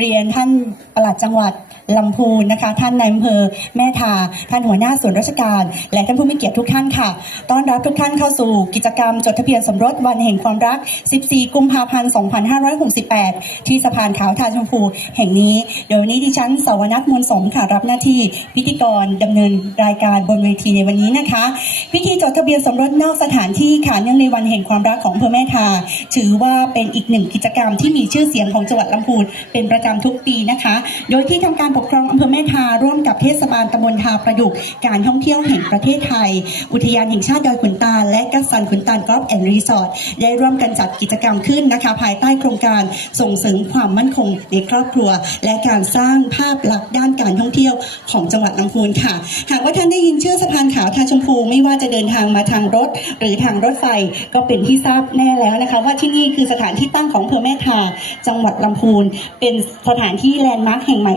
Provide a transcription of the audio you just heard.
เรียนท่านปลัดจังหวัดลำพูนนะคะ ท่านนายอำเภอแม่ทา ท่านหัวหน้าส่วนราชการ และท่านผู้มีเกียรติทุกท่านค่ะ ต้อนรับทุกท่านเข้าสู่กิจกรรมจดทะเบียนสมรสวันแห่งความรัก 14 กุมภาพันธ์ 2568 ที่สะพานขาวทาชมพูแห่งนี้ เดี๋ยวนี้ดิฉันสวนัทมวลสมค่ะรับหน้าที่พิธีกรดำเนินรายการบนเวทีในวันนี้นะคะ พิธีจดทะเบียนสมรสนอกสถานที่ค่ะเนื่องในวันแห่งความรักของอำเภอแม่ทา ถือว่าเป็นอีกหนึ่งกิจกรรมที่มีชื่อเสียงของจังหวัดลำพูนเป็นประจำทุกปีนะคะ โดยที่ทำการปกครองอำเภอแม่ทาร่วมกับเทศบาลตำบลทาประดุก การท่องเที่ยวแห่งประเทศไทย อุทยานแห่งชาติดอยขุนตาลและกัสซันขุนตาลกอล์ฟแอนด์รีสอร์ทได้ร่วมกันจัดกิจกรรมขึ้นนะคะ ภายใต้โครงการส่งเสริมความมั่นคงในครอบครัว และการสร้างภาพลักษณ์ด้านการท่องเที่ยวของจังหวัดลำพูนค่ะ หากว่าท่านได้ยินชื่อสะพานขาวทาชมพูไม่ว่าจะเดินทางมาทางรถ หรือทางรถไฟก็เป็นที่ทราบแน่แล้วนะคะ ว่าที่นี่คือสถานที่ตั้งของอำเภอแม่ทาจังหวัดลำพูนเป็นสถานที่แลนด์มาร์คแห่งใหม่